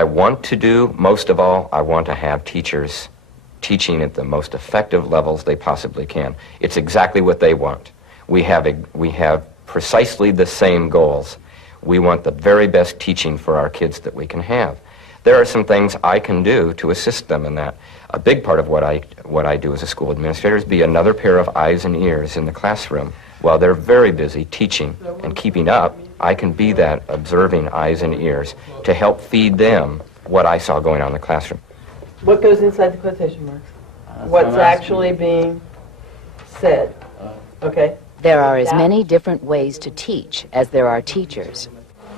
I want to do? Most of all, I want to have teachers teaching at the most effective levels they possibly can. It's exactly what they want. We have precisely the same goals. We want the very best teaching for our kids that we can have. There are some things I can do to assist them in that. A big part of what I do as a school administrator is be another pair of eyes and ears in the classroom. While they're very busy teaching and keeping up, I can be that observing eyes and ears to help feed them what I saw going on in the classroom. What goes inside the quotation marks? What's actually being said? Okay. There are as many different ways to teach as there are teachers.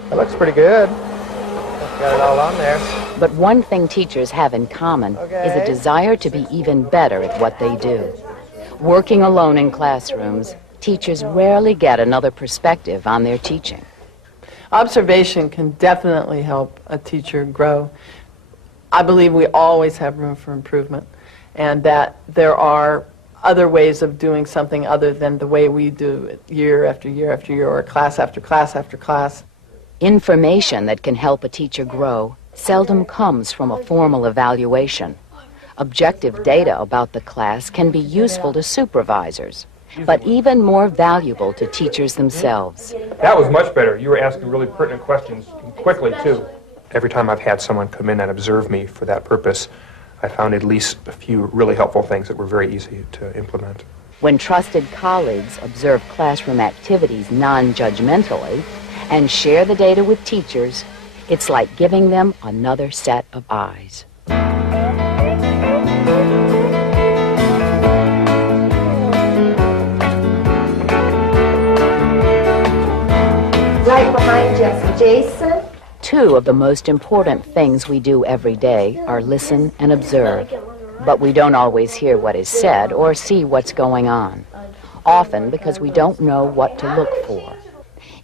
That looks pretty good. Got it all on there. But one thing teachers have in common is a desire to be even better at what they do. Working alone in classrooms, teachers rarely get another perspective on their teaching. Observation can definitely help a teacher grow. I believe we always have room for improvement, and that there are other ways of doing something other than the way we do it year after year after year, or class after class after class. Information that can help a teacher grow seldom comes from a formal evaluation. Objective data about the class can be useful to supervisors, but even more valuable to teachers themselves. That was much better. You were asking really pertinent questions quickly, too. Every time I've had someone come in and observe me for that purpose, I found at least a few really helpful things that were very easy to implement. When trusted colleagues observe classroom activities non-judgmentally and share the data with teachers, it's like giving them another set of eyes. Right behind you, Jason. Two of the most important things we do every day are listen and observe, but we don't always hear what is said or see what's going on, often because we don't know what to look for.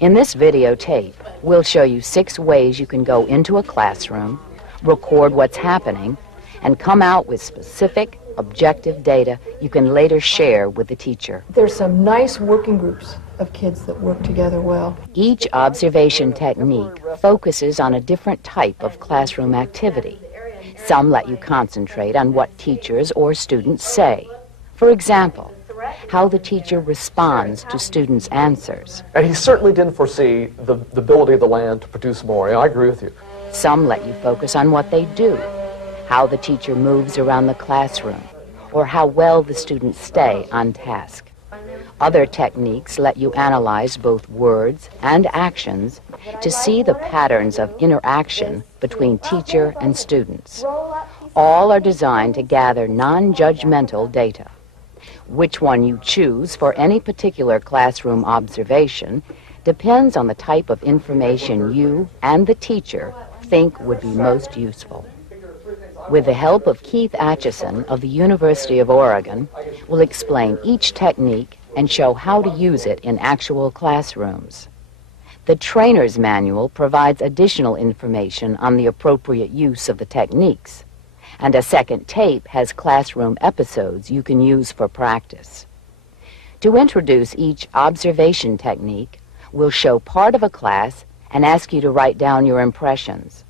In this videotape, we'll show you 6 ways you can go into a classroom, record what's happening, and come out with specific, objective data you can later share with the teacher. There's some nice working groups of kids that work together well. Each observation technique focuses on a different type of classroom activity. Some let you concentrate on what teachers or students say. For example, how the teacher responds to students' answers. And he certainly didn't foresee the ability of the land to produce more. I agree with you. Some let you focus on what they do, how the teacher moves around the classroom, or how well the students stay on task. Other techniques let you analyze both words and actions to see the patterns of interaction between teacher and students. All are designed to gather non-judgmental data. Which one you choose for any particular classroom observation depends on the type of information you and the teacher think would be most useful. With the help of Keith Atchison of the University of Oregon, we'll explain each technique and show how to use it in actual classrooms. The trainer's manual provides additional information on the appropriate use of the techniques, and a second tape has classroom episodes you can use for practice. To introduce each observation technique, we'll show part of a class and ask you to write down your impressions.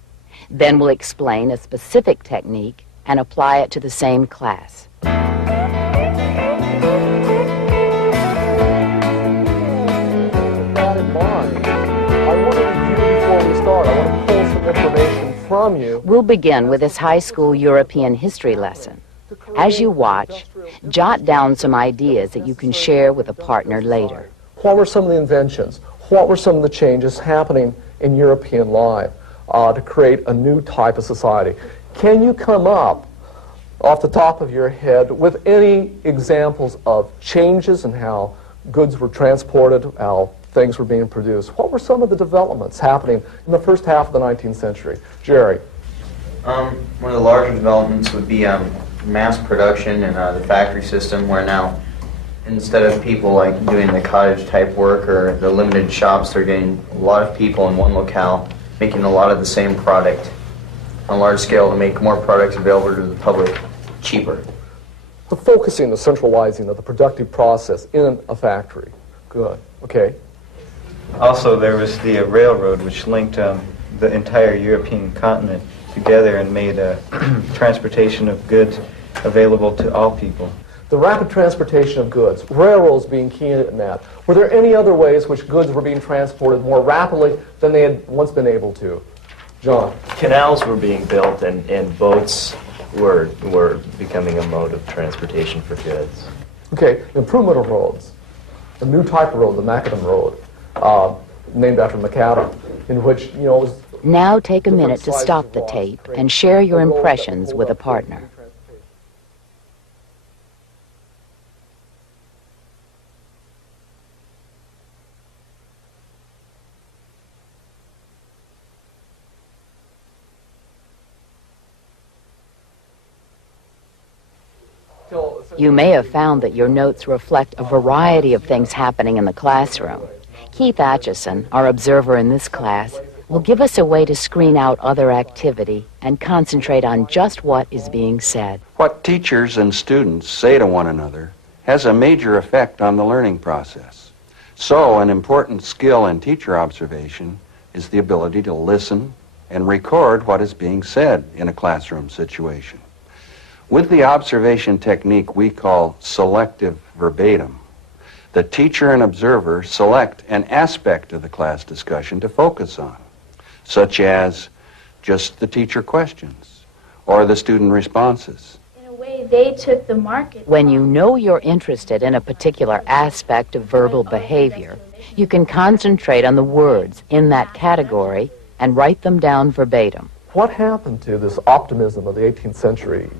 Then we'll explain a specific technique and apply it to the same class. From you. We'll begin with this high school European history lesson. As you watch, jot down some ideas that you can share with a partner later. What were some of the inventions? What were some of the changes happening in European life to create a new type of society? Can you come up off the top of your head with any examples of changes in how goods were transported, how things were being produced? What were some of the developments happening in the first half of the 19th century? Jerry? One of the larger developments would be mass production and the factory system, where now instead of people like doing the cottage type work or the limited shops, they're getting a lot of people in one locale making a lot of the same product on a large scale to make more products available to the public cheaper. The focusing, the centralizing of the productive process in a factory. Good. Okay. Also, there was the railroad which linked the entire European continent together and made transportation of goods available to all people. The rapid transportation of goods, railroads being key in that. Were there any other ways which goods were being transported more rapidly than they had once been able to? John? Canals were being built and boats were becoming a mode of transportation for goods. Okay, improvement of roads. A new type of road, the Macadam Road, named after Macadam, in which, was... Now take a minute to stop the tape and share your impressions with a partner. You may have found that your notes reflect a variety of things happening in the classroom. Keith Atchison, our observer in this class, will give us a way to screen out other activity and concentrate on just what is being said. What teachers and students say to one another has a major effect on the learning process. So, an important skill in teacher observation is the ability to listen and record what is being said in a classroom situation. With the observation technique we call selective verbatim, the teacher and observer select an aspect of the class discussion to focus on, such as just the teacher questions or the student responses. In a way, they took the market. When you know you're interested in a particular aspect of verbal behavior, you can concentrate on the words in that category and write them down verbatim. What happened to this optimism of the 18th century?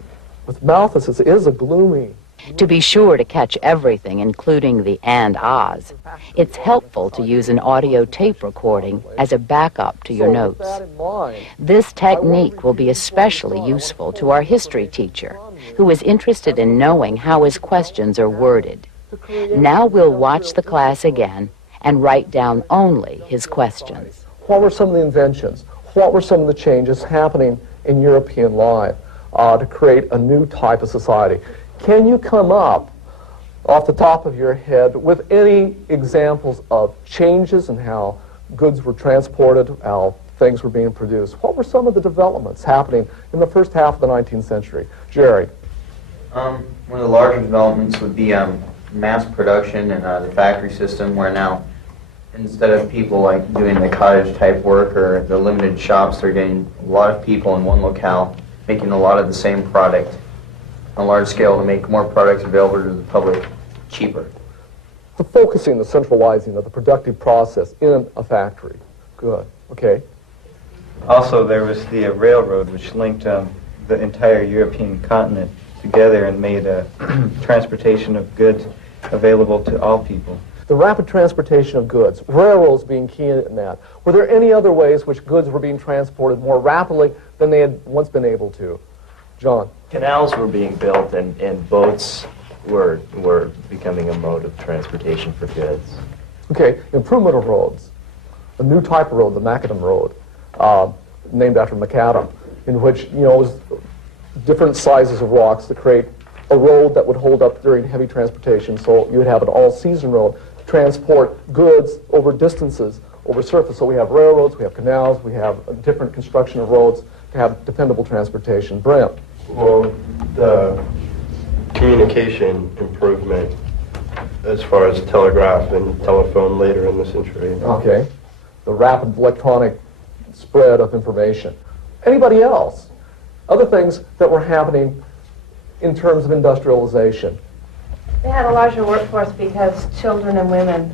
With Malthus, it is a gloomy... To be sure to catch everything, including the and ahs, it's helpful to use an audio tape recording as a backup to your notes. This technique will be especially useful to our history teacher, who is interested in knowing how his questions are worded. Now we'll watch the class again and write down only his questions. What were some of the inventions? What were some of the changes happening in European life to create a new type of society? Can you come up off the top of your head with any examples of changes in how goods were transported, how things were being produced? What were some of the developments happening in the first half of the 19th century? Jerry? One of the larger developments would be mass production and the factory system, where now instead of people like doing the cottage type work or the limited shops, they're getting a lot of people in one locale making a lot of the same product on a large scale to make more products available to the public cheaper. The focusing, the centralizing of the productive process in a factory. Good. Okay. Also, there was the railroad, which linked the entire European continent together and made transportation of goods available to all people. The rapid transportation of goods, railroads being key in that. Were there any other ways which goods were being transported more rapidly than they had once been able to? John? Canals were being built and boats were becoming a mode of transportation for goods. Okay, improvement of roads. A new type of road, the Macadam Road, named after Macadam, in which, was different sizes of rocks to create a road that would hold up during heavy transportation. So you would have an all-season road to transport goods over distances, over surface. So we have railroads, we have canals, we have a different construction of roads to have dependable transportation. Brent? Well, the communication improvement as far as telegraph and telephone later in the century. Okay. The rapid electronic spread of information. Anybody else? Other things that were happening in terms of industrialization? They had a larger workforce because children and women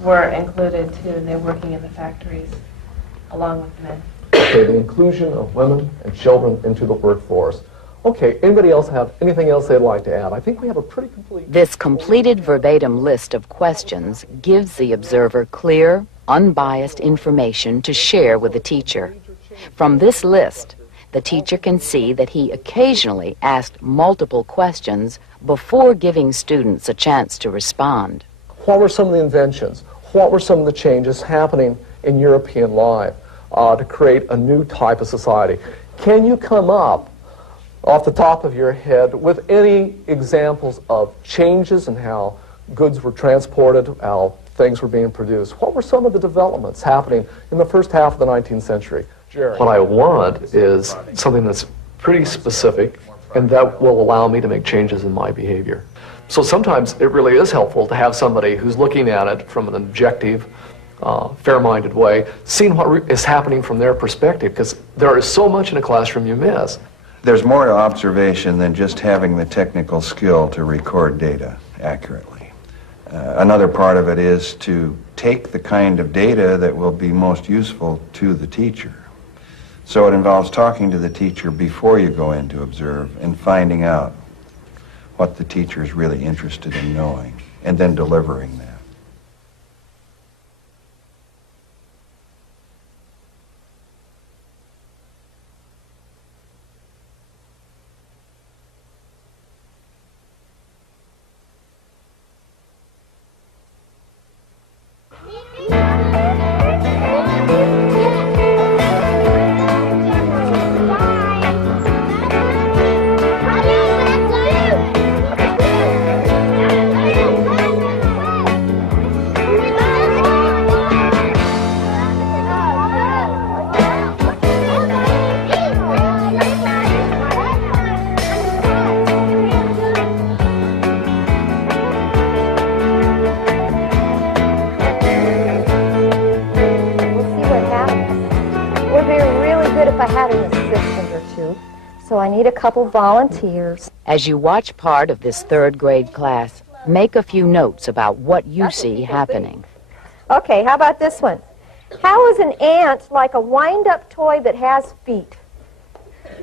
were included too, and they're working in the factories along with men. Okay, the inclusion of women and children into the workforce. Okay, anybody else have anything else they'd like to add? I think we have a pretty complete... This completed verbatim list of questions gives the observer clear, unbiased information to share with the teacher. From this list, the teacher can see that he occasionally asked multiple questions before giving students a chance to respond. What were some of the inventions? What were some of the changes happening in European life to create a new type of society? Can you come up off the top of your head with any examples of changes in how goods were transported, how things were being produced? What were some of the developments happening in the first half of the 19th century? What I want is something that's pretty specific and that will allow me to make changes in my behavior. So sometimes it really is helpful to have somebody who's looking at it from an objective, fair-minded way, seeing what is happening from their perspective, because there is so much in a classroom you miss. There's more to observation than just having the technical skill to record data accurately. Another part of it is to take the kind of data that will be most useful to the teacher. So it involves talking to the teacher before you go in to observe and finding out what the teacher is really interested in knowing, and then delivering that. So I need a couple volunteers. As you watch part of this third grade class, make a few notes about what you see happening. Okay, how about this one? How is an ant like a wind-up toy that has feet?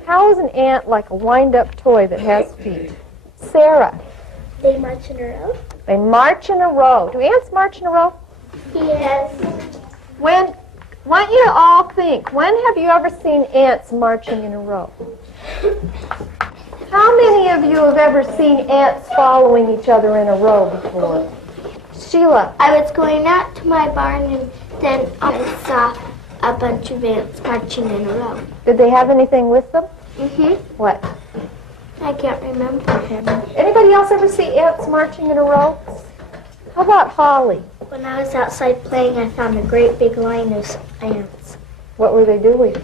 How is an ant like a wind-up toy that has feet? Sarah? They march in a row. They march in a row. Do ants march in a row? Yes. I want you to all think, when have you ever seen ants marching in a row? How many of you have ever seen ants following each other in a row before? Sheila? I was going out to my barn and then I saw a bunch of ants marching in a row. Did they have anything with them? Mm-hmm. What? I can't remember. Anybody else ever see ants marching in a row? How about Holly? When I was outside playing, I found a great big line of ants. What were they doing?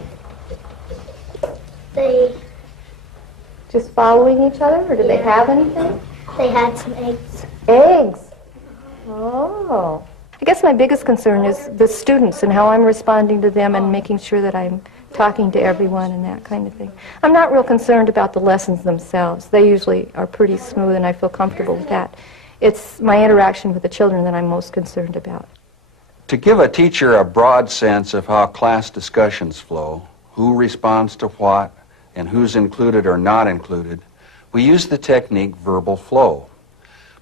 They... Just following each other, or did they have anything? They had some eggs. Eggs? Oh. I guess my biggest concern is the students and how I'm responding to them and making sure that I'm talking to everyone and that kind of thing. I'm not real concerned about the lessons themselves. They usually are pretty smooth and I feel comfortable with that. It's my interaction with the children that I'm most concerned about. To give a teacher a broad sense of how class discussions flow, who responds to what, and who's included or not included, we use the technique verbal flow.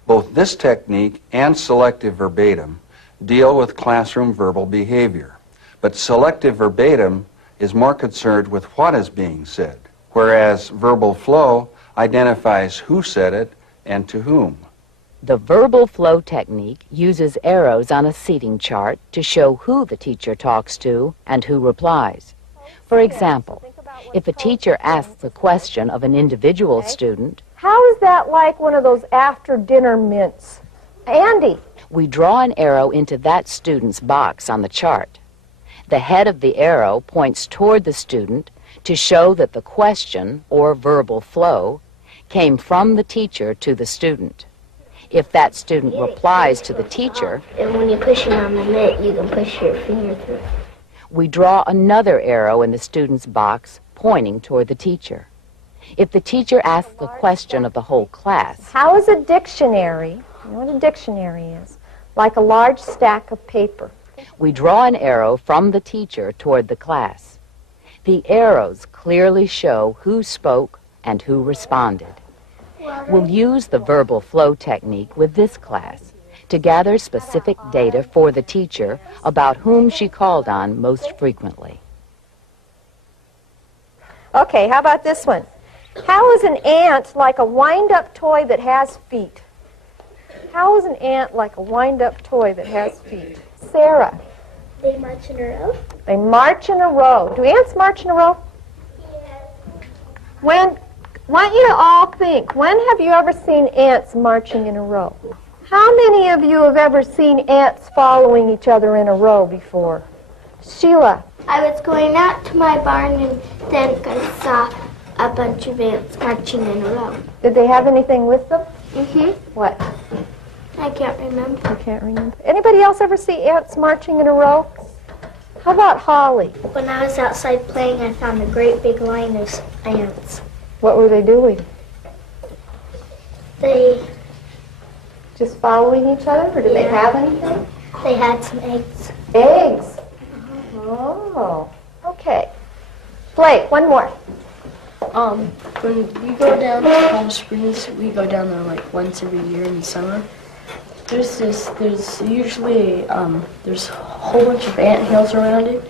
Both this technique and selective verbatim deal with classroom verbal behavior, but selective verbatim is more concerned with what is being said, whereas verbal flow identifies who said it and to whom. The verbal flow technique uses arrows on a seating chart to show who the teacher talks to and who replies. For example, if a teacher asks a question of an individual student, how is that like one of those after-dinner mints? Andy? We draw an arrow into that student's box on the chart. The head of the arrow points toward the student to show that the question, or verbal flow, came from the teacher to the student. If that student replies to the teacher, and when you're pushing on the mitt, you can push your finger through. We draw another arrow in the student's box pointing toward the teacher. If the teacher asks the question of the whole class, how is a dictionary, you know what a dictionary is, like a large stack of paper? We draw an arrow from the teacher toward the class. The arrows clearly show who spoke and who responded. We'll use the verbal flow technique with this class to gather specific data for the teacher about whom she called on most frequently. Okay, how about this one? How is an ant like a wind-up toy that has feet? How is an ant like a wind-up toy that has feet? Sarah? They march in a row. They march in a row. Do ants march in a row? Yes. I want you to all think, when have you ever seen ants marching in a row? How many of you have ever seen ants following each other in a row before? Sheila. I was going out to my barn and then I saw a bunch of ants marching in a row. Did they have anything with them? Mm-hmm. What? I can't remember. I can't remember. Anybody else ever see ants marching in a row? How about Holly? When I was outside playing, I found a great big line of ants. What were they doing? They just following each other, or did they have anything? They had some eggs. Eggs? Oh, okay. Blake, one more. When we go down to Palm Springs, we go down there like once every year in the summer. There's usually, there's a whole bunch of ant hills around it,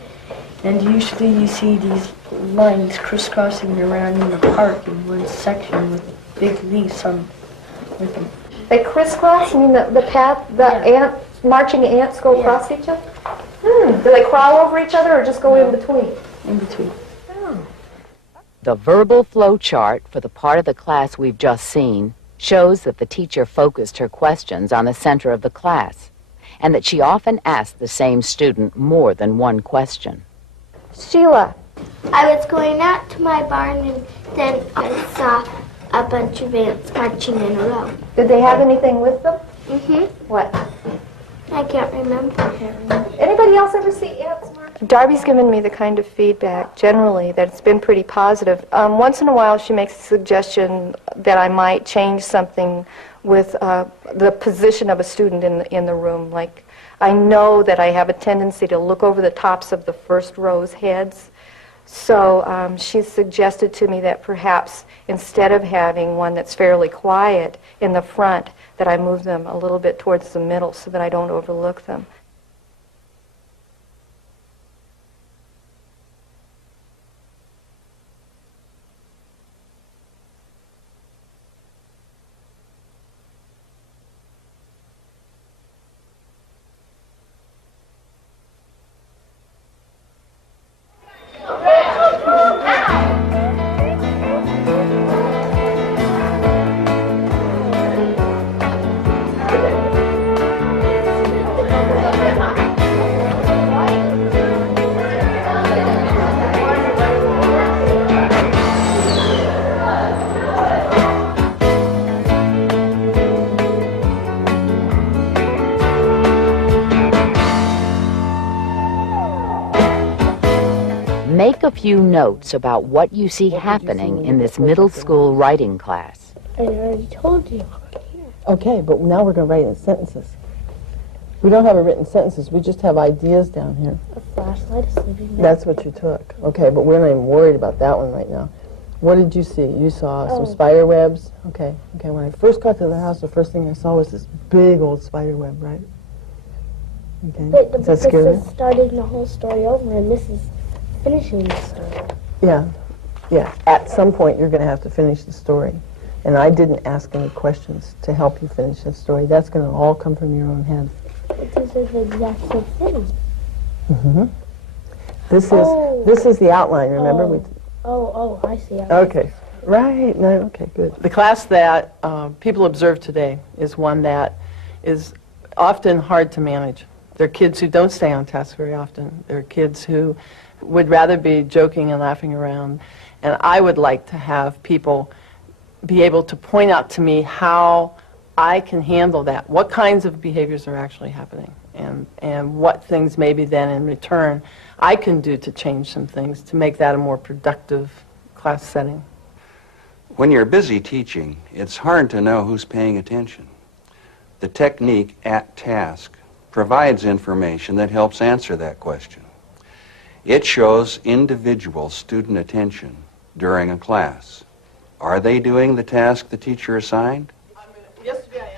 and usually you see these lines crisscrossing around in the park in one section with big leaves on with them. They crisscross? You mean the path, marching ants go across each other? Do they crawl over each other or just go in between? In between. The verbal flow chart for the part of the class we've just seen shows that the teacher focused her questions on the center of the class, and that she often asked the same student more than one question. Sheila. I was going out to my barn and then I saw a bunch of ants marching in a row. Did they have anything with them? Mm-hmm. What? I can't remember. Anybody else ever see ants marching? Darby's given me the kind of feedback, generally, that's been pretty positive. Once in a while, she makes a suggestion that I might change something with the position of a student in the room. Like, I know that I have a tendency to look over the tops of the first row's heads. So she's suggested to me that perhaps instead of having one that's fairly quiet in the front, that I move them a little bit towards the middle so that I don't overlook them. Make a few notes about what you see happening in this middle school writing class. I already told you. Okay, but now we're going to write in sentences. We don't have a written sentences. We just have ideas down here. A flashlight is sleeping there. That's what you took. Okay, but we're not even worried about that one right now. What did you see? You saw some spider webs? Okay, when I first got to the house, the first thing I saw was this big old spider web, right? Okay. Wait, but Does that this scare is you? starting the whole story over, and this is finishing the story. Yeah. At some point, you're going to have to finish the story. And I didn't ask any questions to help you finish the story. That's going to all come from your own head. But these are the exact same thing. Mm-hmm. This is the outline, remember? I see. Okay. Right. No, okay, good. The class that people observe today is one that is often hard to manage. They're kids who don't stay on task very often. They're kids who would rather be joking and laughing around. And I would like to have people be able to point out to me how I can handle that. What kinds of behaviors are actually happening, and what things maybe then in return I can do to change some things to make that a more productive class setting. When you're busy teaching, it's hard to know who's paying attention. The technique at task provides information that helps answer that question. It shows individual student attention during a class. Are they doing the task the teacher assigned?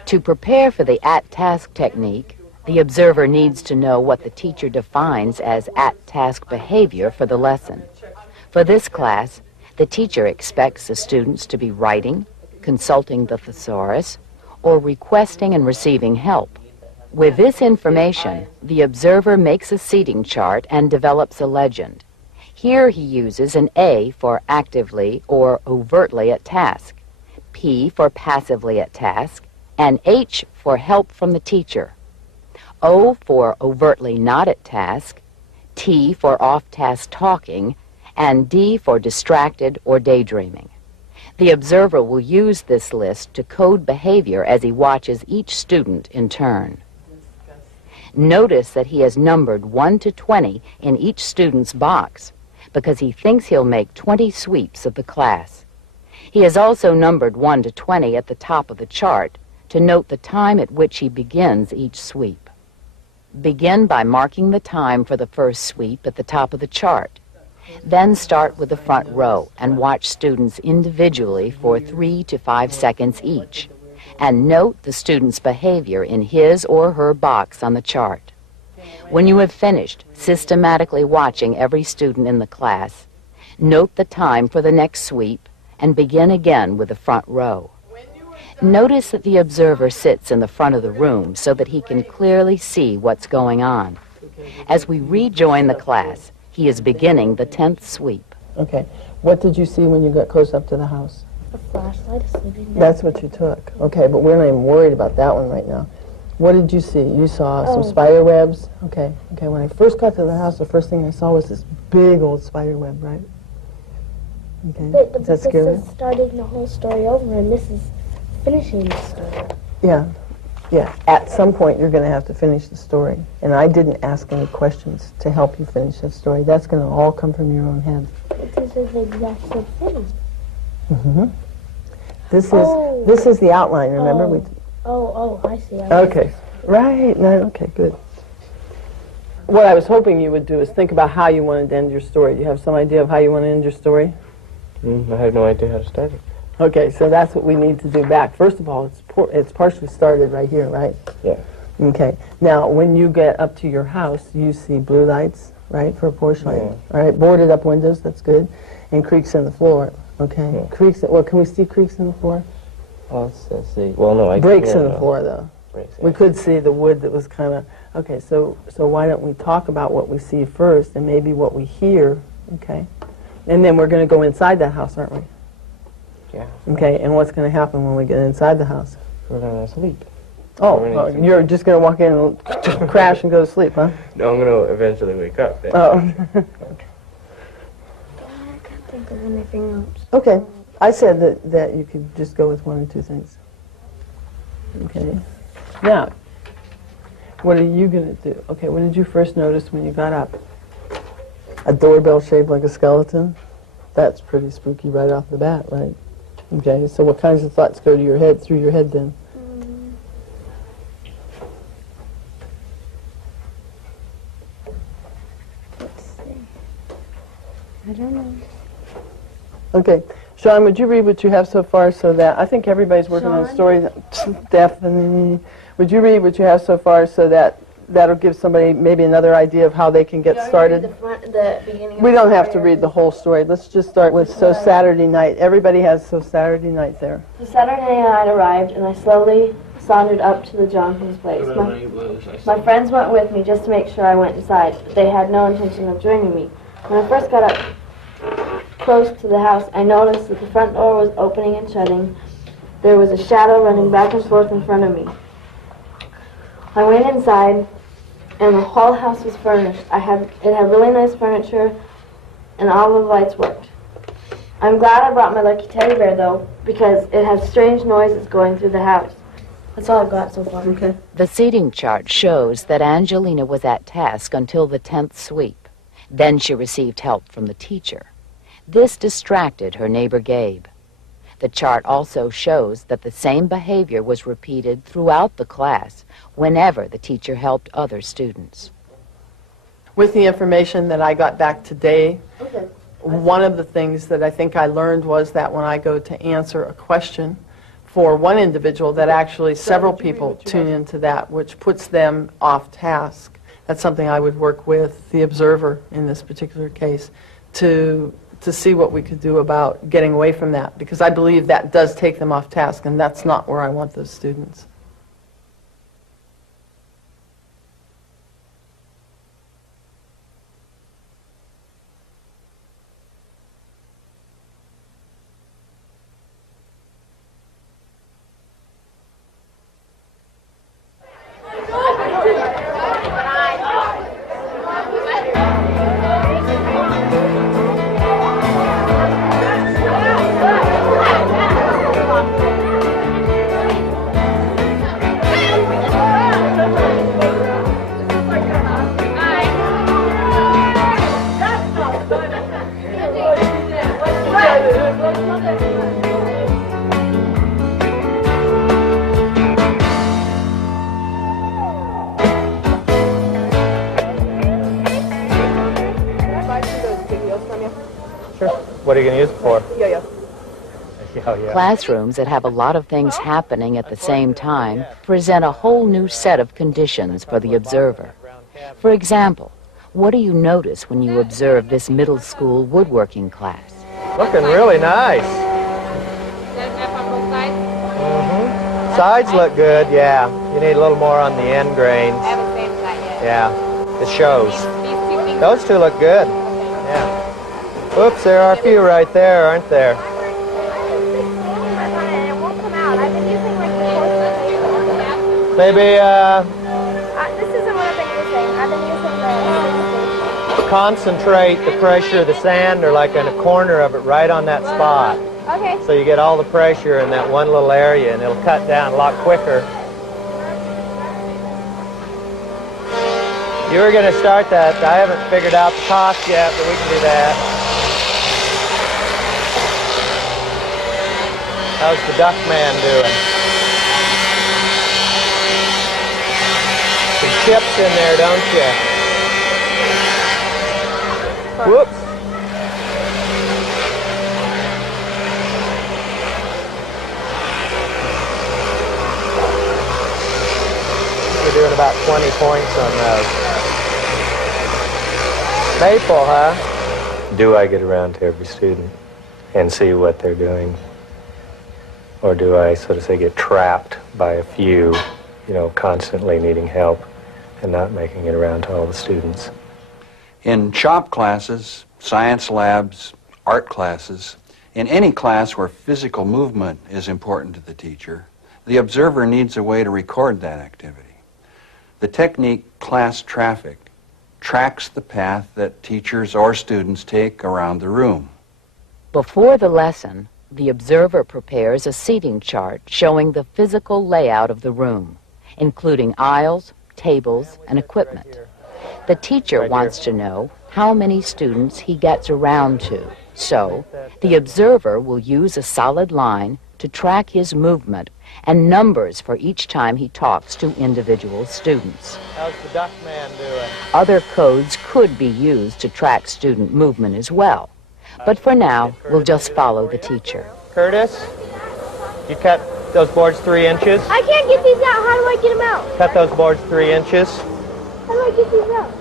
To prepare for the at-task technique, the observer needs to know what the teacher defines as at-task behavior for the lesson. For this class, the teacher expects the students to be writing, consulting the thesaurus, or requesting and receiving help. With this information, the observer makes a seating chart and develops a legend. Here he uses an A for actively or overtly at task, P for passively at task, and H for help from the teacher, O for overtly not at task, T for off-task talking, and D for distracted or daydreaming. The observer will use this list to code behavior as he watches each student in turn. Notice that he has numbered 1 to 20 in each student's box because he thinks he'll make 20 sweeps of the class. He has also numbered 1 to 20 at the top of the chart to note the time at which he begins each sweep. Begin by marking the time for the first sweep at the top of the chart. Then start with the front row and watch students individually for 3 to 5 seconds each, and note the student's behavior in his or her box on the chart. When you have finished systematically watching every student in the class, note the time for the next sweep and begin again with the front row. Notice that the observer sits in the front of the room so that he can clearly see what's going on. As we rejoin the class, he is beginning the 10th sweep. Okay. What did you see when you got close up to the house? A flashlight, a sleeping bag. That's what you took. Okay, but we're not even worried about that one right now. What did you see? You saw some spider webs? Okay. Okay, when I first got to the house, the first thing I saw was this big old spider web, right? Okay. But Does that scare this you? is starting the whole story over, and this is finishing the story. Yeah. Yeah. At some point, you're going to have to finish the story. And I didn't ask any questions to help you finish that story. That's going to all come from your own head. But this is the exact same thing. Mm-hmm. This is the outline, remember? I see. Okay. Right. No, okay, good. What I was hoping you would do is think about how you wanted to end your story. Do you have some idea of how you want to end your story? I have no idea how to start it. Okay, so that's what we need to do back. First of all, it's partially started right here, right? Yeah. Okay. Now, when you get up to your house, you see blue lights, right, for a porch light. Yeah. All right, boarded up windows, that's good, and creaks in the floor. Okay. Yeah. Creaks. Well, can we see creaks in the floor? Let's see. Well, no, I Breaks can't. in the floor, though. Breaks, yeah. We could see the wood that was kind of... Okay, so why don't we talk about what we see first and maybe what we hear, okay? And then we're going to go inside that house, aren't we? Yeah. Okay, and what's going to happen when we get inside the house? We're going to sleep. Oh, you're just going to walk in and crash and go to sleep, huh? No, I'm going to eventually wake up. Oh. I can't think of anything else. Okay. I said that you could just go with one or two things. Okay. Now, what are you going to do? Okay, what did you first notice when you got up? A doorbell shaped like a skeleton? That's pretty spooky right off the bat, right? Okay, so what kinds of thoughts go to your head, through your head then? Let's see. I don't know. Okay. Sean, would you read what you have so far so that, I think everybody's working on stories. Stephanie, would you read what you have so far so that that'll give somebody maybe another idea of how they can get started? The beginning. We don't have to read the whole story. Let's just start with So Saturday Night. Everybody has So Saturday Night there. So Saturday night arrived, and I slowly sauntered up to the Johnson's place. My friends went with me just to make sure I went inside, but they had no intention of joining me. When I first got up close to the house, I noticed that the front door was opening and shutting. There was a shadow running back and forth in front of me. I went inside, and the whole house was furnished. It had really nice furniture, and all the lights worked. I'm glad I brought my lucky teddy bear, though, because it had strange noises going through the house. That's all I've got so far. Okay. The seating chart shows that Angelina was at task until the 10th sweep. Then she received help from the teacher. This distracted her neighbor Gabe. The chart also shows that the same behavior was repeated throughout the class whenever the teacher helped other students. With the information that I got back today, one of the things that I think I learned was that when I go to answer a question for one individual, that actually several people tune into that, which puts them off task. That's something I would work with the observer in this particular case to see what we could do about getting away from that, because I believe that does take them off task, and that's not where I want those students. Sure. What are you going to use it for? Yo-yo. Classrooms that have a lot of things happening at the same time present a whole new set of conditions for the observer. For example, what do you notice when you observe this middle school woodworking class? Looking really nice. Sides look good, yeah. You need a little more on the end grains. Yeah, it shows. Those two look good. Yeah. Oops, there are a few right there, aren't there? Maybe, This isn't what I've been using. I've been using the... concentrate the pressure of the sander like in a corner of it right on that spot. Okay. So you get all the pressure in that one little area and it'll cut down a lot quicker. You were going to start that. I haven't figured out the cost yet, but we can do that. How's the duck man doing? Some chips in there, don't you? Whoops. We're doing about 20 points on those. Maple, huh? Do I get around to every student and see what they're doing? Or do I, so to say, get trapped by a few, constantly needing help and not making it around to all the students? In shop classes, science labs, art classes, in any class where physical movement is important to the teacher, the observer needs a way to record that activity. The technique class traffic tracks the path that teachers or students take around the room. Before the lesson, the observer prepares a seating chart showing the physical layout of the room, including aisles, tables, and equipment. The teacher wants to know how many students he gets around to, so the observer will use a solid line to track his movement and numbers for each time he talks to individual students. How's the duck man doing? Other codes could be used to track student movement as well, but for now, we'll just follow the teacher. Curtis, you cut those boards 3 inches? I can't get these out. How do I get them out? Cut those boards 3 inches. How do I get these out?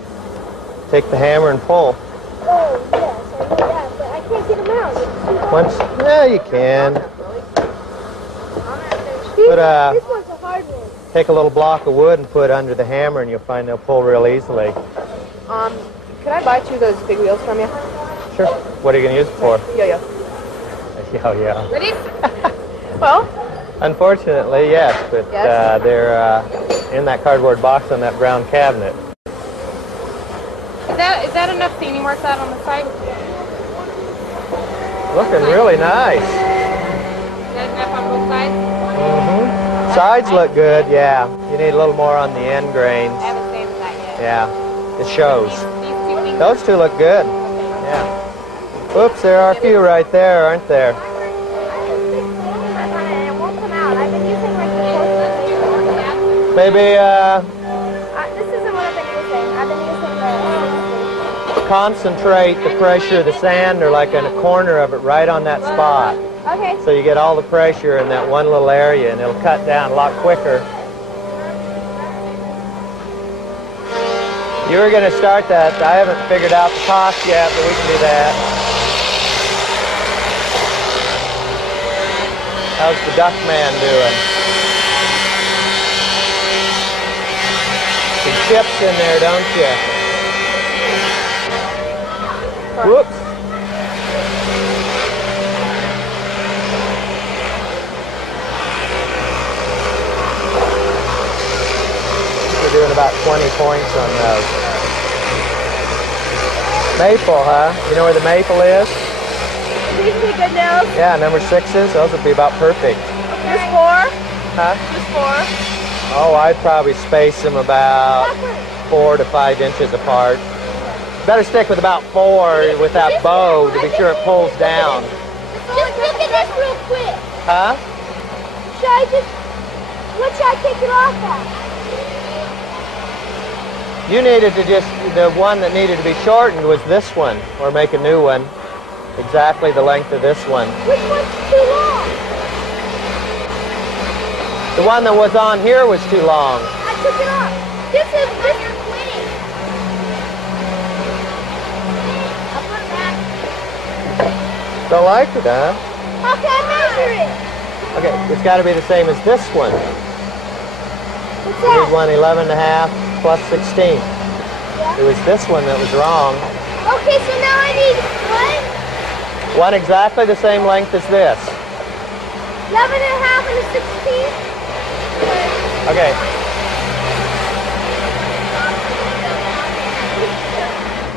Take the hammer and pull. Oh, yes, I know that, but I can't get them out. Once, yeah, you can. Put This one's a hard one. take a little block of wood and put it under the hammer and you'll find they'll pull real easily. Could I buy 2 of those big wheels from you? Sure. What are you going to use it for? Yo-yo. Yo-yo. Ready? Well? Unfortunately, yes, but Yes? they're in that cardboard box on that brown cabinet. Is that enough seating work out on the side? Looking really nice. Is that enough on both sides? Mm-hmm. Sides look good, yeah. You need a little more on the end grains. I haven't saved that yet. Yeah, it shows. These 2 things. Those two look good. Yeah. Oops, there are a few right there, aren't there? Maybe, This isn't what I've been using. I've been using the... concentrate the pressure of the sander like in a corner of it right on that spot. Okay. So you get all the pressure in that one little area and it'll cut down a lot quicker. You were going to start that. I haven't figured out the cost yet, but we can do that. How's the duck man doing? Some chips in there, don't you? Whoops. We're doing about 20 points on those. Maple, huh? You know where the maple is? These would be good nails. Yeah, number 6s. Those would be about perfect. Just 4? Huh? Just 4? Oh, I'd probably space them about 4 to 5 inches apart. Better stick with about 4 with that bow to be sure it pulls down. Just look at this real quick. Huh? Should I just... What should I take it off at? You needed to just... The one that needed to be shortened was this one, or make a new one. exactly the length of this one. Which one's too long? The one that was on here was too long. I took it off. This is winning. I'll put it back. Don't like it, huh? How can I measure it? Okay, it's got to be the same as this one. What's You that? need one 11.5 plus 16. Yeah. It was this one that was wrong. Okay, so now I need One exactly the same length as this. 11.5 and a 16. Okay.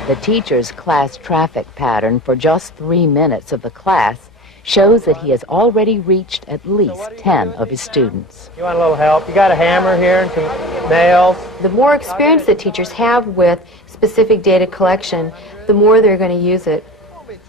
The teacher's class traffic pattern for just 3 minutes of the class shows that he has already reached at least 10 of his students. You want a little help? You got a hammer here and some nails? The more experience that teachers have with specific data collection, the more they're going to use it.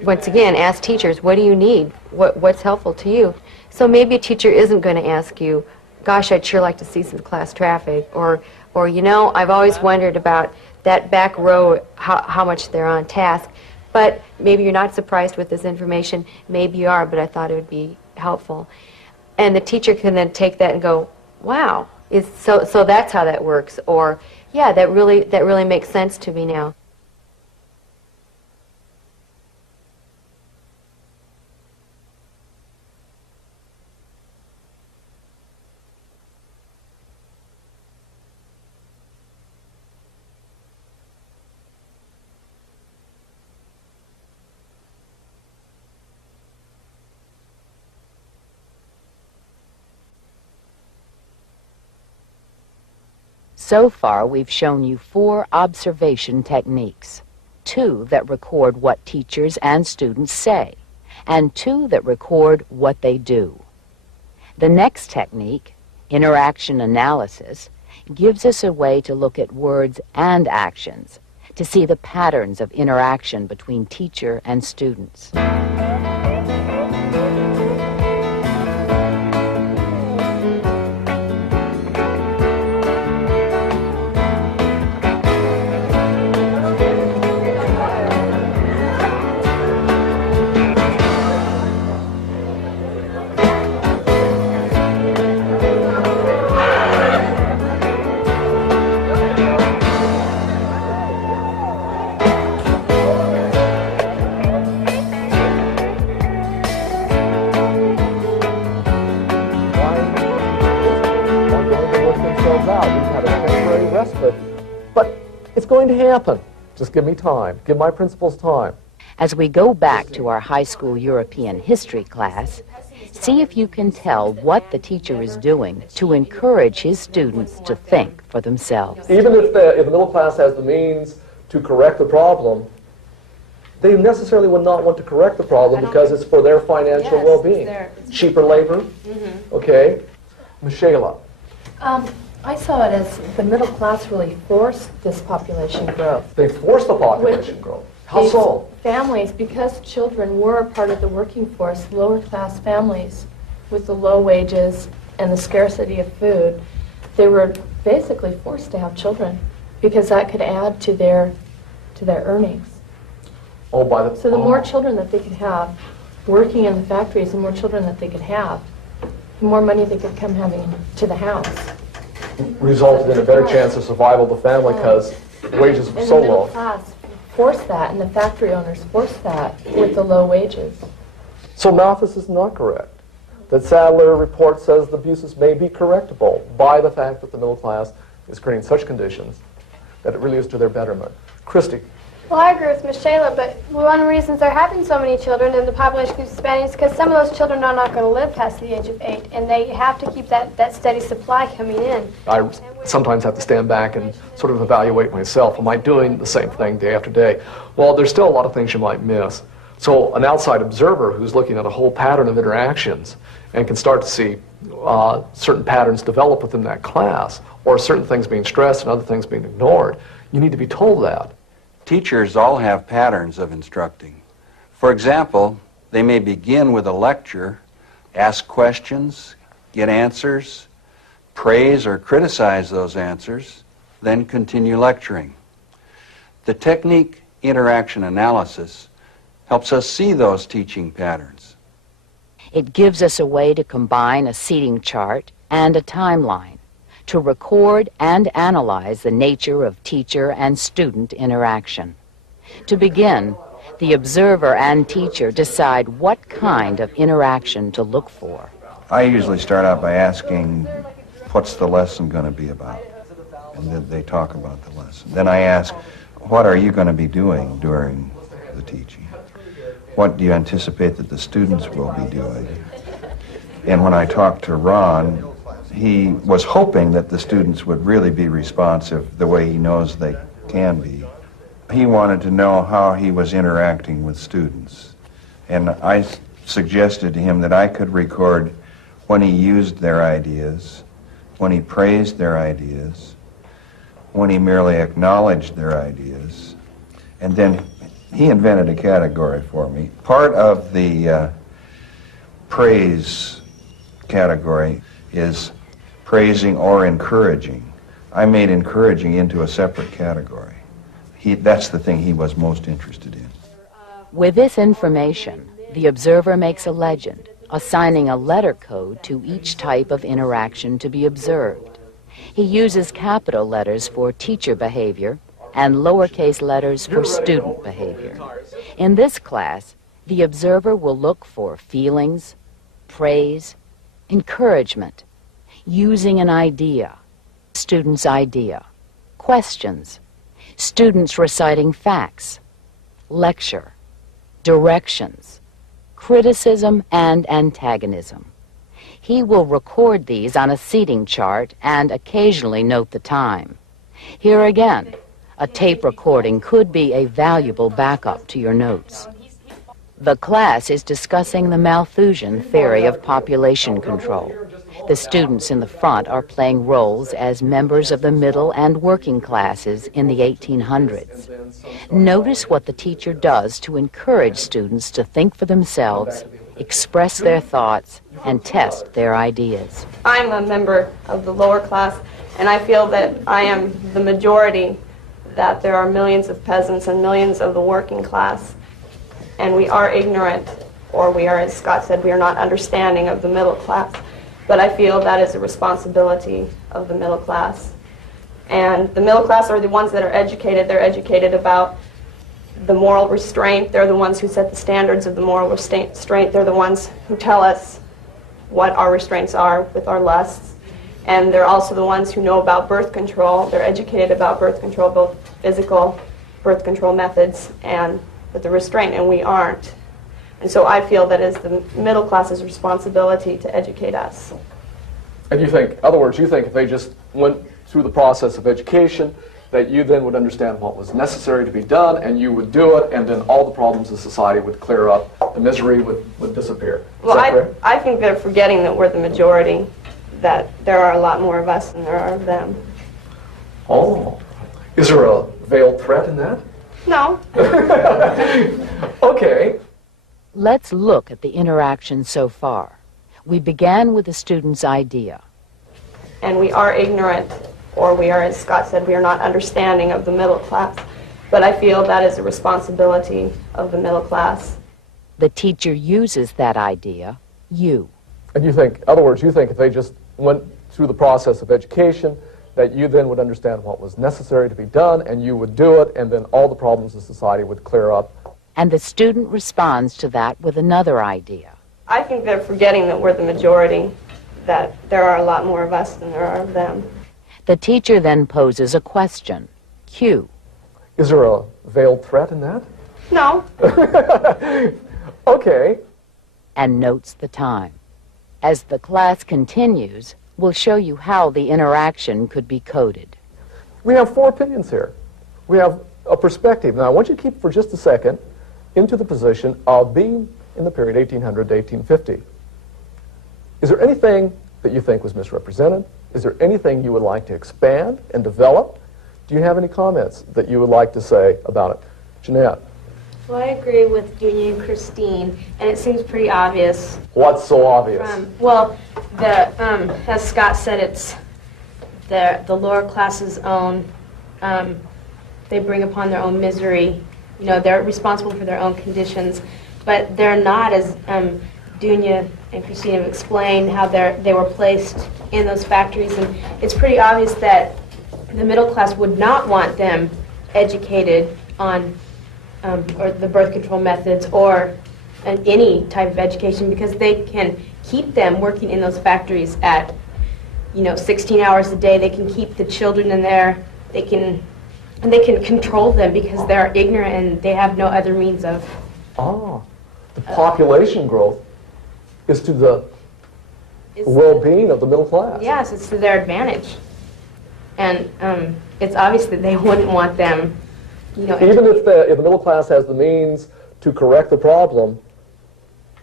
Once again, ask teachers, what do you need? What's helpful to you? So maybe a teacher isn't going to ask you, gosh, I'd sure like to see some class traffic, or you know, I've always wondered about that back row, how much they're on task. But maybe you're not surprised with this information. Maybe you are, but I thought it would be helpful. And the teacher can then take that and go, wow, so that's how that works. Or, yeah, that really makes sense to me now. So far, we've shown you 4 observation techniques, 2 that record what teachers and students say, and 2 that record what they do. The next technique, interaction analysis, gives us a way to look at words and actions, to see the patterns of interaction between teacher and students. But it's going to happen. Just give me time. Give my principals time. As we go back to our high school European history class, see if you can tell what the teacher is doing to encourage his students to think for themselves. Even if the middle class has the means to correct the problem, they necessarily would not want to correct the problem because it's for their financial well-being. Cheaper labor, okay? Michaela. I saw it as the middle class really forced this population growth. They forced the population growth. How so? Families, because children were a part of the working force, lower class families with the low wages and the scarcity of food, they were basically forced to have children because that could add to their earnings. Oh, so the more children that they could have working in the factories, the more children that they could have, the more money they could come having to the house. Resulted in a better chance of survival of the family because wages were so And the middle low. class forced that, and the factory owners forced that with the low wages. So Malthus is not correct. That Sadler report says the abuses may be correctable by the fact that the middle class is creating such conditions that it really is to their betterment. Christy. Well, I agree with Ms. Shayla, but one of the reasons they're having so many children and the population keeps expanding is because some of those children are not going to live past the age of 8, and they have to keep that steady supply coming in. I sometimes have to stand back and sort of evaluate myself. Am I doing the same thing day after day? Well, there's still a lot of things you might miss. So an outside observer who's looking at a whole pattern of interactions and can start to see certain patterns develop within that class, or certain things being stressed and other things being ignored, you need to be told that. Teachers all have patterns of instructing. For example, they may begin with a lecture, ask questions, get answers, praise or criticize those answers, then continue lecturing. The technique interaction analysis helps us see those teaching patterns. It gives us a way to combine a seating chart and a timeline to record and analyze the nature of teacher and student interaction. To begin, the observer and teacher decide what kind of interaction to look for. I usually start out by asking, what's the lesson going to be about? And then they talk about the lesson. Then I ask, what are you going to be doing during the teaching? What do you anticipate that the students will be doing? And when I talked to Ron, he was hoping that the students would really be responsive the way he knows they can be. He wanted to know how he was interacting with students. And I suggested to him that I could record when he used their ideas, when he praised their ideas, when he merely acknowledged their ideas. And then he invented a category for me. Part of the praise category is praising or encouraging. I made encouraging into a separate category. That's the thing he was most interested in. With this information, the observer makes a legend, assigning a letter code to each type of interaction to be observed. He uses capital letters for teacher behavior and lowercase letters for student behavior. In this class, the observer will look for feelings, praise, encouragement, using an idea, student's idea, questions, students reciting facts, lecture, directions, criticism, and antagonism. He will record these on a seating chart and occasionally note the time. Here again, a tape recording could be a valuable backup to your notes. The class is discussing the Malthusian theory of population control. The students in the front are playing roles as members of the middle and working classes in the 1800s. Notice what the teacher does to encourage students to think for themselves, express their thoughts, and test their ideas. I'm a member of the lower class, and I feel that I am the majority, that there are millions of peasants and millions of the working class, and we are ignorant, or we are, as Scott said, we are not understanding of the middle class. But I feel that is a responsibility of the middle class. And the middle class are the ones that are educated. They're educated about the moral restraint. They're the ones who set the standards of the moral restraint. They're the ones who tell us what our restraints are with our lusts. And they're also the ones who know about birth control. They're educated about birth control, both physical birth control methods and with the restraint, and we aren't. And so I feel that it's the middle class's responsibility to educate us. And you think, in other words, you think if they just went through the process of education, that you then would understand what was necessary to be done, and you would do it, and then all the problems of society would clear up, the misery would disappear. Well, I think they're forgetting that we're the majority, that there are a lot more of us than there are of them. Oh. Is there a veiled threat in that? No. Okay. Let's look at the interaction so far. We began with the student's idea. And we are ignorant, or we are, as Scott said, we are not understanding of the middle class. But I feel that is a responsibility of the middle class. The teacher uses that idea, you. And you think, in other words, you think if they just went through the process of education, that you then would understand what was necessary to be done, and you would do it, and then all the problems of society would clear up. And the student responds to that with another idea. I think they're forgetting that we're the majority, that there are a lot more of us than there are of them. The teacher then poses a question, Q. Is there a veiled threat in that? No. Okay. And notes the time. As the class continues, we'll show you how the interaction could be coded. We have 4 opinions here. We have a perspective. Now, I want you to keep for just a second into the position of being in the period 1800 to 1850. Is there anything that you think was misrepresented? Is there anything you would like to expand and develop? Do you have any comments that you would like to say about it? Jeanette? Well, I agree with Junior and Christine, and it seems pretty obvious. What's so obvious? As Scott said, it's the lower classes' own, they bring upon their own misery You know, they're responsible for their own conditions, but they're not, as Dunya and Christine have explained, how they were placed in those factories. And it's pretty obvious that the middle class would not want them educated on or the birth control methods or any type of education, because they can keep them working in those factories at, 16 hours a day. They can keep the children in there. They can control them because they're ignorant and they have no other means of. The population growth is to the well-being of the middle class. Yes, it's to their advantage. And it's obvious that they wouldn't want them, Even if the middle class has the means to correct the problem,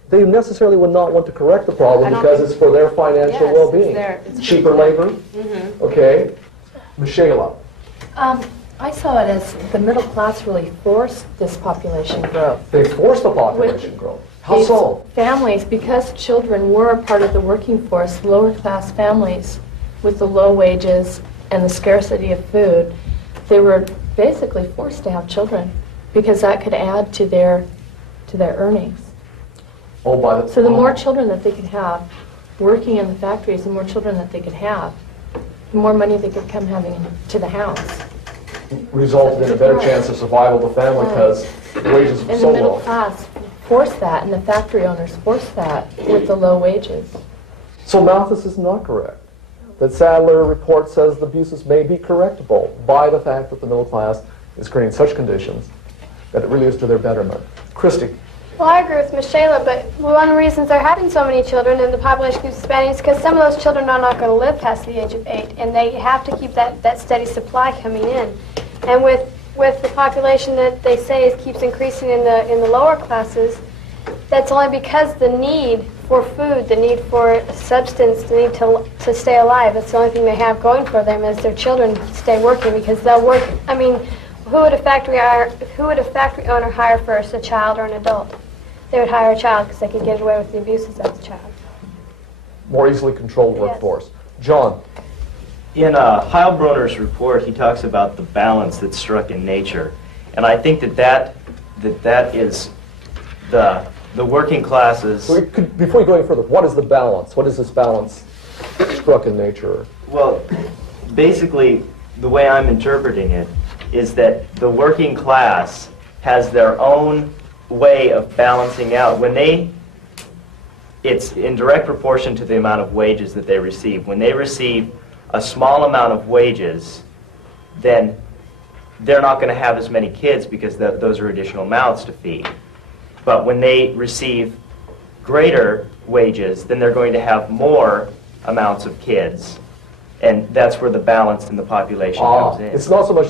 they necessarily would not want to correct the problem because it's for their financial well-being. It's cheaper labor? Okay. Michaela. I saw it as the middle class really forced this population growth. They forced the population growth. How so? Families, because children were a part of the working force, lower class families with the low wages and the scarcity of food, they were basically forced to have children because that could add to their earnings. So the more children that they could have working in the factories, the more children that they could have, the more money they could come having to the house. Resulted in a better chance of survival of the family because wages were And so the middle low. class forced that, and the factory owners forced that with the low wages. So Malthus is not correct. That Sadler report says the abuses may be correctable by the fact that the middle class is creating such conditions that it really is to their betterment. Christy. Well, I agree with Michaela, but one of the reasons they're having so many children and the population keeps expanding is because some of those children are not going to live past the age of 8, and they have to keep that steady supply coming in. And with the population that they say keeps increasing in the lower classes, that's only because the need for food, the need for substance, the need to stay alive, that's the only thing they have going for them is their children stay working, because they'll work. I mean, who would a factory owner hire first, a child or an adult? They would hire a child because they could get away with the abuses of the child. More easily controlled workforce. John. In Heilbronner's report, he talks about the balance that's struck in nature, and I think that is the working classes. Before you go any further, what is the balance? What is this balance struck in nature? Well, basically, the way I'm interpreting it is that the working class has their own way of balancing out. It's in direct proportion to the amount of wages that they receive. When they receive a small amount of wages, then they're not going to have as many kids because those are additional mouths to feed. But when they receive greater wages, then they're going to have more amounts of kids. And that's where the balance in the population comes in. It's not so much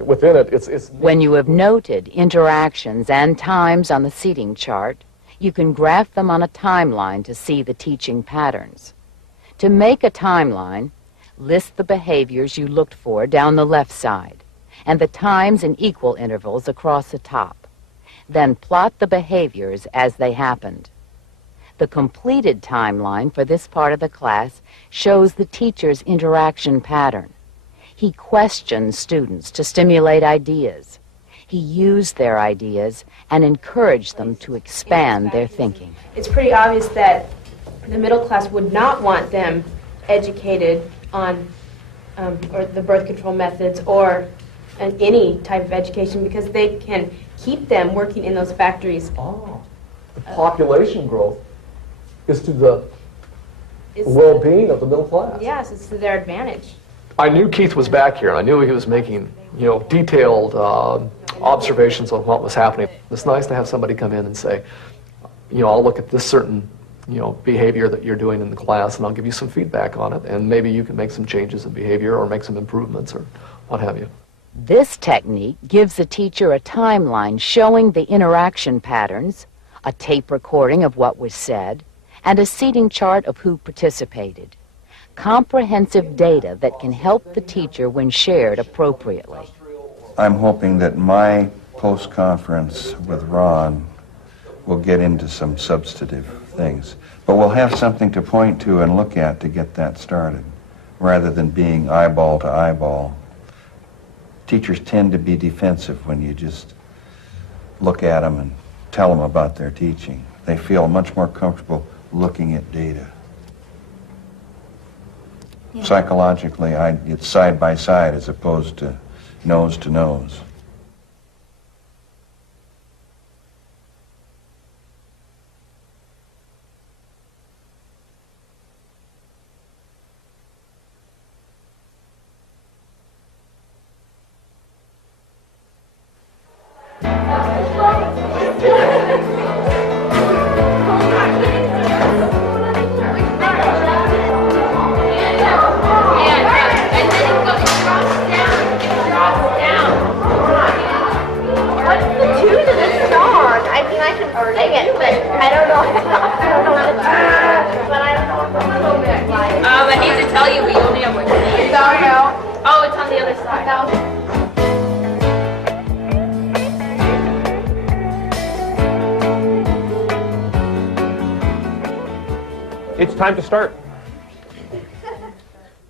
within it, it's... When you have noted interactions and times on the seating chart, you can graph them on a timeline to see the teaching patterns. To make a timeline, list the behaviors you looked for down the left side, and the times in equal intervals across the top. Then plot the behaviors as they happened. The completed timeline for this part of the class shows the teacher's interaction pattern. He questioned students to stimulate ideas. He used their ideas and encouraged them to expand their thinking. It's pretty obvious that the middle class would not want them educated on or the birth control methods or any type of education because they can keep them working in those factories. The population growth is to the well-being of the middle class. Yes, it's to their advantage. I knew Keith was back here, and I knew he was making, detailed observations on what was happening. It's nice to have somebody come in and say, I'll look at this certain, behavior that you're doing in the class, and I'll give you some feedback on it, and maybe you can make some changes in behavior or make some improvements or what have you. This technique gives the teacher a timeline showing the interaction patterns, a tape recording of what was said, and a seating chart of who participated. Comprehensive data that can help the teacher when shared appropriately. I'm hoping that my post-conference with Ron will get into some substantive things. But we'll have something to point to and look at to get that started, rather than being eyeball to eyeball. Teachers tend to be defensive when you just look at them and tell them about their teaching. They feel much more comfortable looking at data. Yeah. Psychologically, it's side by side as opposed to nose to nose. I need to tell you, but you only have what you need. Oh, it's on the other side. It's time to start.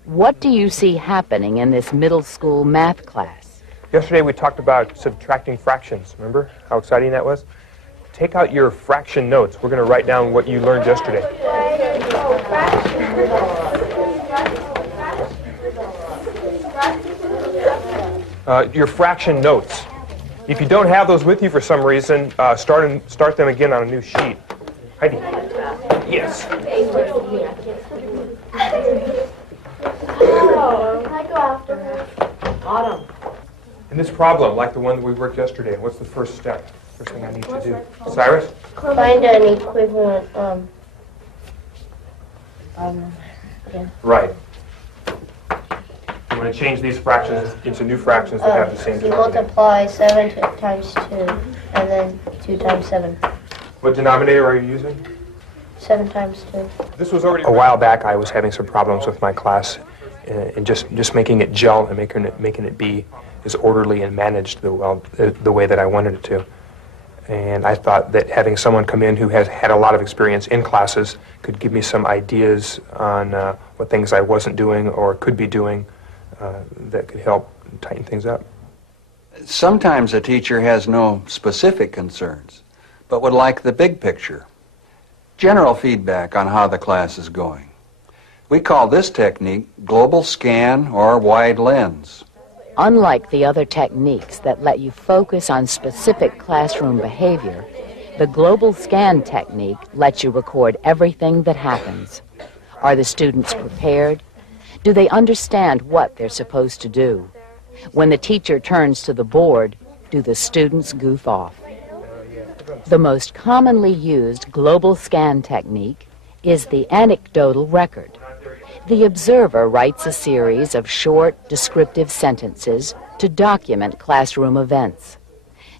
What do you see happening in this middle school math class? Yesterday we talked about subtracting fractions. Remember how exciting that was? Take out your fraction notes. We're going to write down what you learned yesterday. Your fraction notes. If you don't have those with you for some reason, start them again on a new sheet. Heidi. Yes. Autumn. In this problem, like the one that we worked yesterday, what's the first step? First thing I need to do. Cyrus? Find an equivalent, again. Right. You want to change these fractions into new fractions that have the same You denominator. multiply 7 times 2, and then 2 times 7. What denominator are you using? 7 times 2. This was already a while back. I was having some problems with my class, and just making it gel and making it be as orderly and managed the way that I wanted it to. And I thought that having someone come in who has had a lot of experience in classes could give me some ideas on what things I wasn't doing or could be doing that could help tighten things up. Sometimes a teacher has no specific concerns, but would like the big picture. General feedback on how the class is going. We call this technique global scan or wide lens. Unlike the other techniques that let you focus on specific classroom behavior, the global scan technique lets you record everything that happens. Are the students prepared? Do they understand what they're supposed to do? When the teacher turns to the board, do the students goof off? The most commonly used global scan technique is the anecdotal record. The observer writes a series of short, descriptive sentences to document classroom events.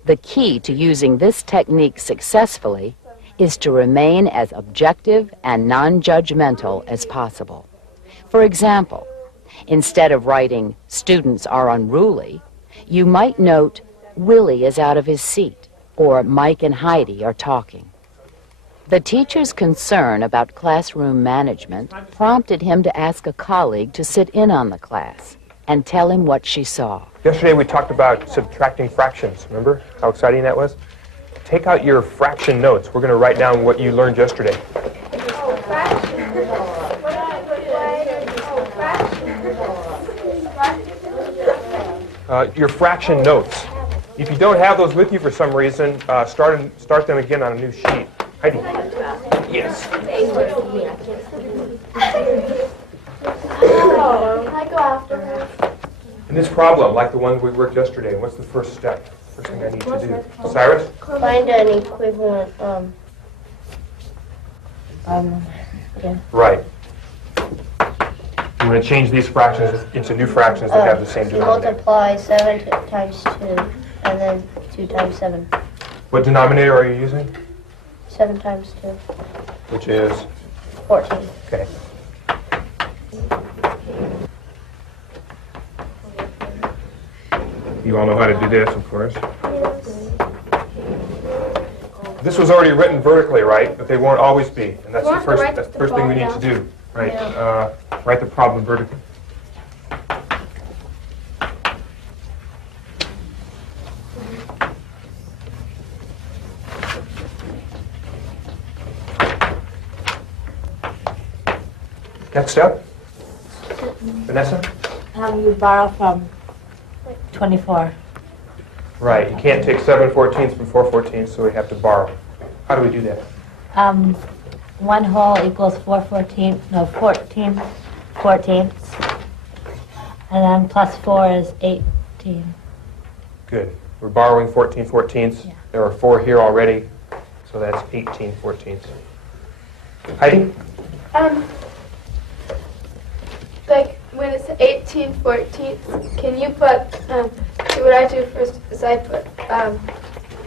The key to using this technique successfully is to remain as objective and non-judgmental as possible. For example, instead of writing, "Students are unruly," you might note, "Willie is out of his seat," or "Mike and Heidi are talking." The teacher's concern about classroom management prompted him to ask a colleague to sit in on the class and tell him what she saw. Yesterday we talked about subtracting fractions. Remember how exciting that was? Take out your fraction notes. We're going to write down what you learned yesterday. Your fraction notes. If you don't have those with you for some reason, start them again on a new sheet. Heidi. Yes. I go after. In this problem, like the one we worked yesterday, what's the first step? First thing I need to do. Cyrus? Find an equivalent, again. Right. You want to change these fractions into new fractions that have the same You denominator. multiply 7 times 2, and then 2 times 7. What denominator are you using? 7 times 2. Which is? 14. Okay. You all know how to do this, of course. This was already written vertically, right? But they won't always be. And that's the first thing we need to do. Right. Write the problem vertically. Next up, Vanessa? You borrow from 24. Right, you can't take 7/14 from 4/14, so we have to borrow. How do we do that? 1 whole equals 14 14ths. And then plus 4 is 18. Good. We're borrowing 14/14. There are 4 here already, so that's 18/14. Heidi? Like when it's 18/14, can you put, see what I do first is I put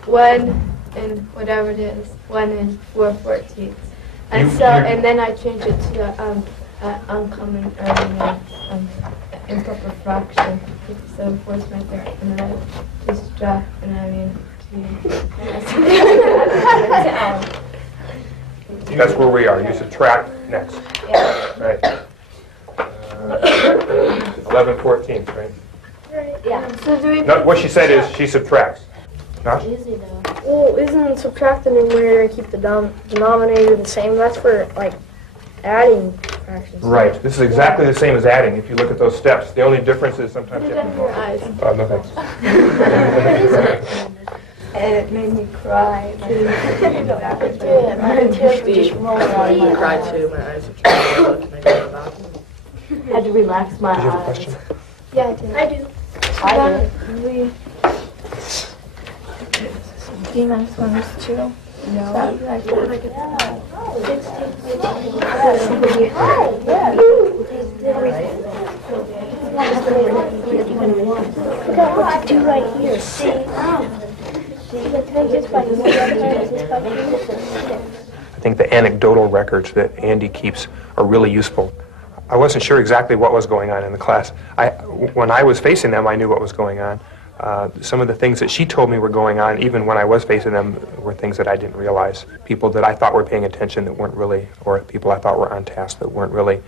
1 and whatever it is, 1 and 4/14. And and then I change it to the uncommon or improper fraction. Put the 7/4 right there, and then I just drop, and I mean, That's where we are. You subtract next. Yeah. Right. 11/14, right? Yeah. So do we? No, what she said is she subtracts. Huh? Easy though. Well, isn't subtract the numerator and keep the denominator the same? That's for, like, adding fractions. Right. This is exactly the same as adding if you look at those steps. The only difference is sometimes you have to go. Oh, no thanks. And it made me cry. Cry too. My eyes are Had to relax my Did you have a eyes. question? Yeah, I do. I do. D minus 1 is 2. No. Look at what to do right here. See? I think the anecdotal records that Andy keeps are really useful. I wasn't sure exactly what was going on in the class. When I was facing them, I knew what was going on. Some of the things that she told me were going on, even when I was facing them, were things that I didn't realize. People that I thought were paying attention that weren't really, or people I thought were on task that weren't really.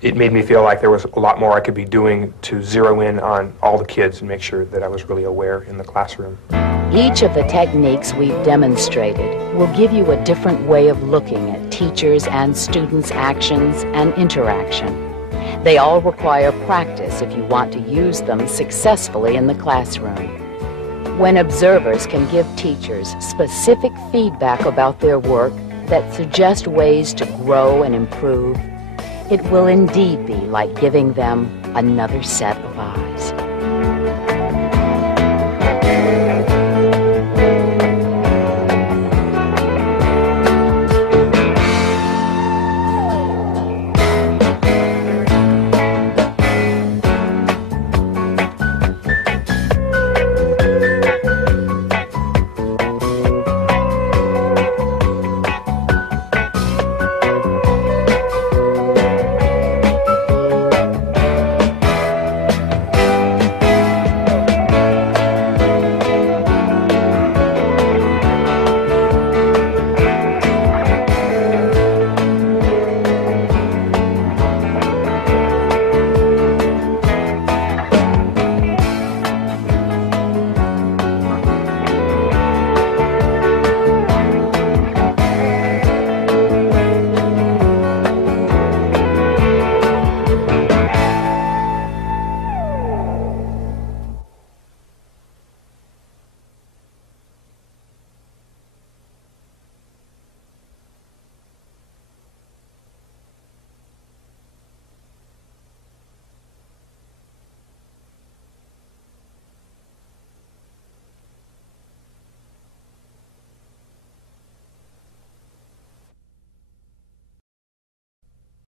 It made me feel like there was a lot more I could be doing to zero in on all the kids and make sure that I was really aware in the classroom. Each of the techniques we've demonstrated will give you a different way of looking at teachers' and students' actions and interaction. They all require practice if you want to use them successfully in the classroom. When observers can give teachers specific feedback about their work that suggest ways to grow and improve, it will indeed be like giving them another set of eyes.